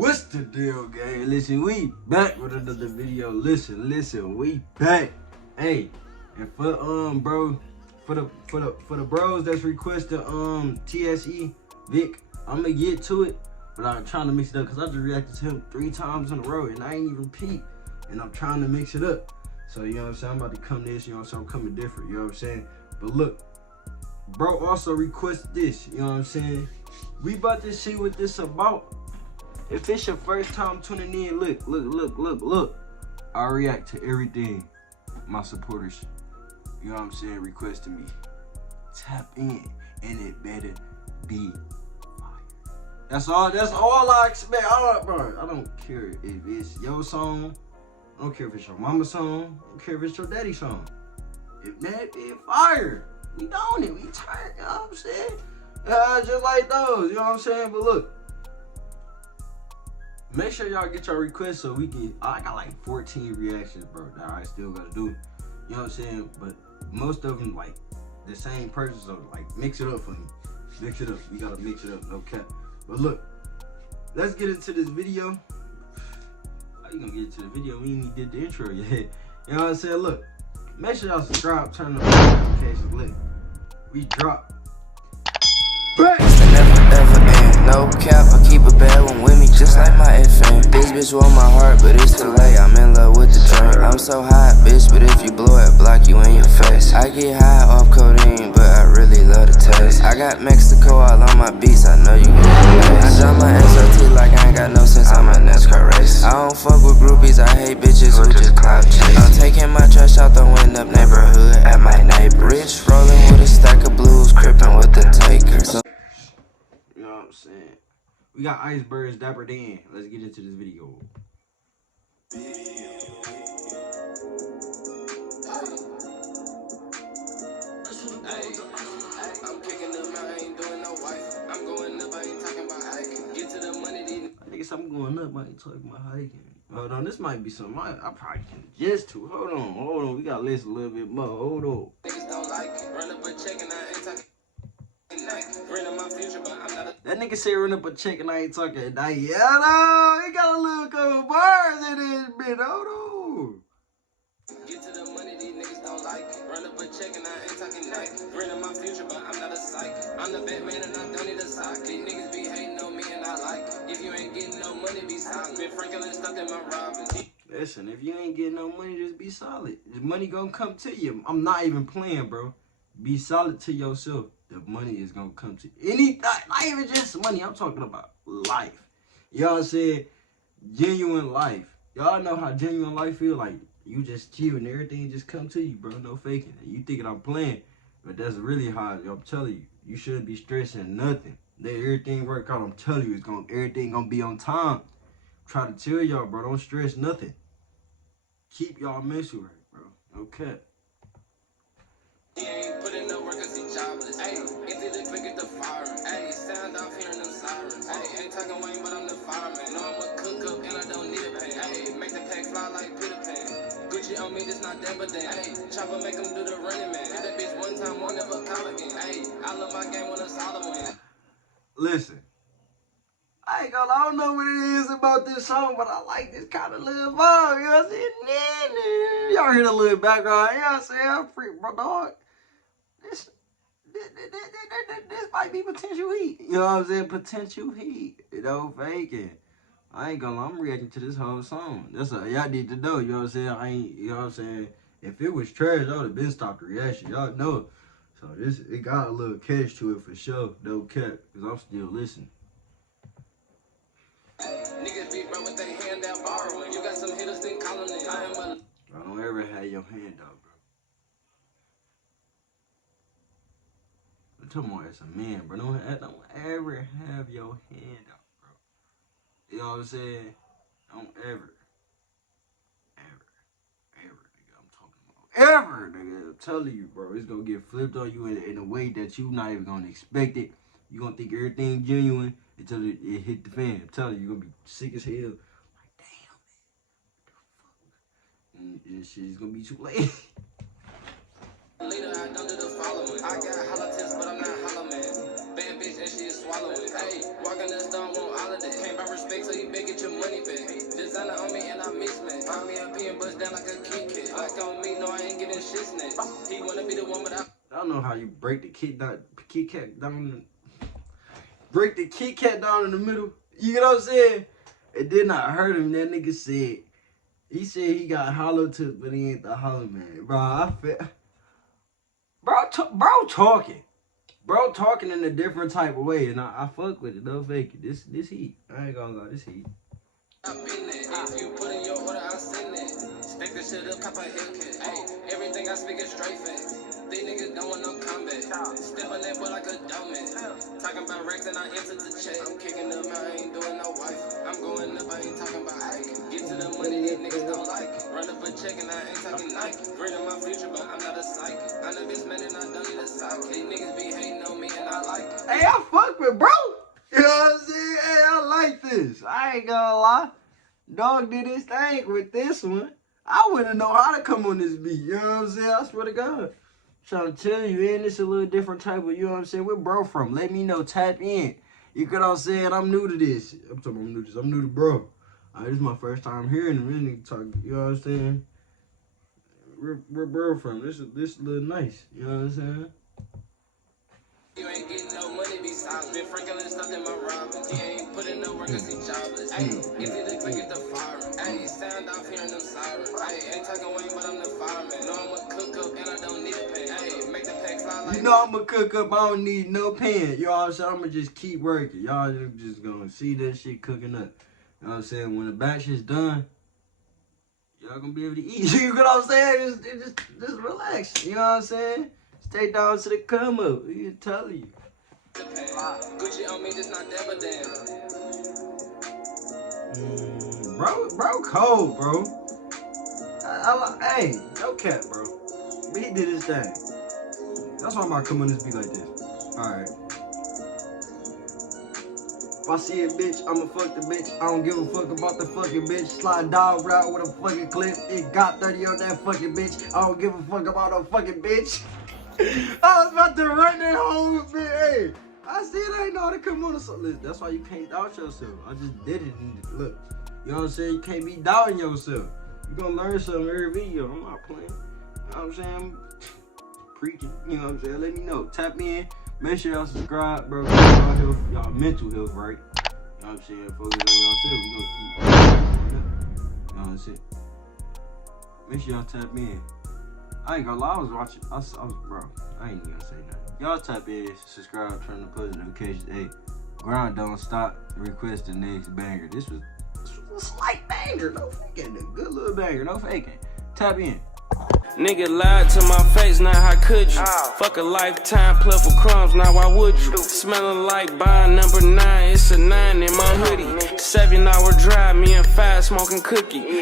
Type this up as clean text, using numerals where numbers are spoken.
What's the deal, gang? Listen, we back with another video. Listen, we back. Hey, and for the bros that's requesting TSE Vic, I'm gonna get to it, but I'm trying to mix it up because I just reacted to him 3 times in a row and I ain't even peep, and I'm trying to mix it up. So you know what I'm saying? I'm about to come this, you know what I'm saying? I'm coming different, you know what I'm saying? But look, bro also requested this, you know what I'm saying? We about to see what this about. If it's your first time tuning in, look. I react to everything my supporters, you know what I'm saying, requesting me. Tap in, and it better be fire. That's all I expect. I don't care if it's your song. I don't care if it's your mama's song. I don't care if it's your daddy's song. If that be fire, we doing it. We turn, you know what I'm saying? Just like those, you know what I'm saying? But look, make sure y'all get your requests so we can. I got like 14 reactions, bro, that I still gotta do. You know what I'm saying? But most of them like the same person, so like mix it up for me. Mix it up. We gotta mix it up, no cap. But look, let's get into this video. How you gonna get into the video? We ain't even did the intro yet. You know what I'm saying? Look, make sure y'all subscribe, turn the notifications lit. We drop. Never ever end, no cap, I keep a bad one with me just like my FN. This bitch want my heart, but it's too late, I'm in love with the drink. I'm so hot, bitch, but if you blow it, block you in your face. I get high off codeine, but I really love the taste. I got Mexico all on my beats, I know you get it. I drive my SRT like I ain't got no sense, I'm a NASCAR race. I don't fuck with groupies, I hate bitches who just clout chase. I'm taking my trash out, throwing up neighborhood at my neighbor. Rich, rolling with a stack of blues, crippin' with the takers. You know what I'm saying? We got icebergs, Dapper Dan. Let's get into this video. I'm kicking them out, I ain't doing no wife. I'm going up, I ain't talking about hiking. Get to the money, I guess I'm going up, I ain't talking about hiking. Hold on, this might be something I probably can adjust to. Hold on. We gotta listen a little bit more. Hold on. niggas don't like it. Run up a check and I ain't talking. My future, but I'm not a That nigga said run up a check and I ain't talking at night. Yeah, no, he got a little couple bars in this bit. Hold on. get to the money, these niggas don't like it. Run up a check and I ain't talking Nike. Grin my future, but I'm not a psychic. I'm the Batman and I don't need a sock. These niggas be hating on me and I like it. If you ain't getting no money, be silent. Been Franklin stuck in my Robins. Listen, if you ain't getting no money, just be solid. The money gonna come to you. I'm not even playing, bro. Be solid to yourself. The money is gonna come to you. Not even just money. I'm talking about life. Y'all said genuine life. Y'all know how genuine life feel. Like you just chill and everything just come to you, bro. No faking. You thinking I'm playing, but that's really how I'm telling you. You shouldn't be stressing nothing. Let everything work out. I'm telling you, everything gonna be on time. Try to tell y'all, bro. Don't stress nothing. Keep y'all mental right, bro. Okay. He ain't putting no work cause he jobless. Ayy, if it look quick at the fire. Ayy, sound off hearing them sirens. Ayy, ain't talking Wayne, but I'm the fireman. No, I'm a cook up and I don't need a pan. Ayy, make the pack fly like Peter Pan. Gucci on me, just not that, but then. Ayy, chopper make him do the running man. Hit that bitch one time, won't never call again. Ayy, I love my game when a solid win. Listen. I don't know what it is about this song, but I like this kind of little vibe, you know what I'm saying? Y'all hear the little background, you know what I'm saying? I'm free, bro, dog. This might be potential heat, you know what I'm saying? Potential heat, you know, faking. I ain't gonna lie, I'm reacting to this whole song. That's all y'all need to know, you know what I'm saying? You know what I'm saying? If it was trash, I would have been stopped the reaction, y'all know. So it got a little catch to it for sure, no cap, because I'm still listening. Niggas be bro with their hand out borrowing. You got some hitters, then calling in. I am a Bro, don't ever have your hand out, bro. I'm talking about as a man, bro. Don't ever have your hand out, bro. You know what I'm saying? Don't ever, nigga. I'm talking about ever, nigga. I'm telling you, bro. It's gonna get flipped on you in a way that you not even gonna expect it. You gonna think everything genuine until it hit the fan. I'm telling you, you're gonna be sick as hell. Like, damn, man. What the fuck? And shit's gonna be too late. leader, I don't do the following. I got hollow tips, but I'm not hollow man. Bad bitch and she is swallowing. Hey, walking the stone, won't all of this. Can't buy respect, so you better get your money back. Designer on me and I miss man. Call me a P and bust down like a Kit Kat. Like on me, no, I ain't getting shit snatched. He wanna be the one, but I don't know how you break the Kit Kat down. Break the Kit Kat down in the middle. You get what I'm saying? It did not hurt him. That nigga said, he said he got hollow tips, but he ain't the hollow man. Bro, I feel, bro talking in a different type of way, and I fuck with it. Don't fake it. This heat. I ain't gonna lie, this heat. I've been there. If you put in your order, I'll send it. Stack the shit up, cop a Hellcat. Hey, everything I speak is straight facts. These niggas don't want no combat. Step on that boy like a dumbass. Talking about racks and I answer the check. I'm kicking up, I ain't doing no wife. I'm going up, I ain't talking about hiking. Get to the money, these niggas don't like it. Run up a check and I ain't talking Nike. Reading my future, but I'm not a psychic. I'm a bitch man and I don't need a sidekick. These niggas be hating on me and I like it. Hey, I fuck with bro. You know what I'm saying? Hey, I like this. I ain't gonna lie. Dog did his thing with this one. I wouldn't know how to come on this beat. You know what I'm saying? I swear to God. Trying to tell you, and it's a little different type of, you know what I'm saying? Where bro from? Let me know. Tap in. You get what I'm saying? I'm new to this. I'm talking about I'm new to this. I'm new to bro. This is my first time hearing him really talk. You know what I'm saying? Where bro from? This a little nice. You know what I'm saying? You ain't getting no money, be silent. Been freaking stuff in my rhymes. He ain't putting no work cause he jobless. Ayy, easy to click at the fire. Ayy, sound off hearing them sirens. Ayy, ain't talking Wayne, but I'm the fireman. Know I'm a cook up and I don't need a pen. Ayy, make the pack fly like. You know I'm a cook up, I don't need no pen. You know what I'm saying? I'm gonna just keep working. Y'all just gonna see that shit cooking up. You know what I'm saying? When the batch is done, y'all gonna be able to eat. You know what I'm saying? Just relax. You know what I'm saying? Stay down to the come up. You tell you. Gucci on me, just not Dapper damn. Bro, cold, bro. Hey, no cap, bro. But he did his thing. That's why I'm about to come on this beat like this. Alright. If I see a bitch, I'ma fuck the bitch. I don't give a fuck about the fucking bitch. Slide dog route with a fucking clip. It got 30 on that fucking bitch. I don't give a fuck about no fucking bitch. I was about to run that whole bit. Hey, I said I ain't know how to come on to something. That's why you can't doubt yourself. I just did it. And look, you know what I'm saying? You can't be doubting yourself. You gonna learn something every video. I'm not playing. You know what I'm saying? Preaching. You know what I'm saying? Let me know. Tap in. Make sure y'all subscribe, bro. Y'all health, y'all mental health, right? You know what I'm saying? Focus on yourself. We gonna keep. You know what I'm saying? Make sure y'all tap in. I ain't gonna lie, I was watching, I was, bro, I ain't even gonna say nothing. Y'all tap in, subscribe, turn the post notifications. Hey, grind don't stop, request the next banger. This was a slight banger, no faking. A good little banger, no faking. Tap in. Nigga lied to my face, now how could you? Fuck a lifetime, plug for crumbs, now why would you? Smelling like bond number 9, it's a 9 in my hoodie. 7-hour drive, me and 5 smoking cookie.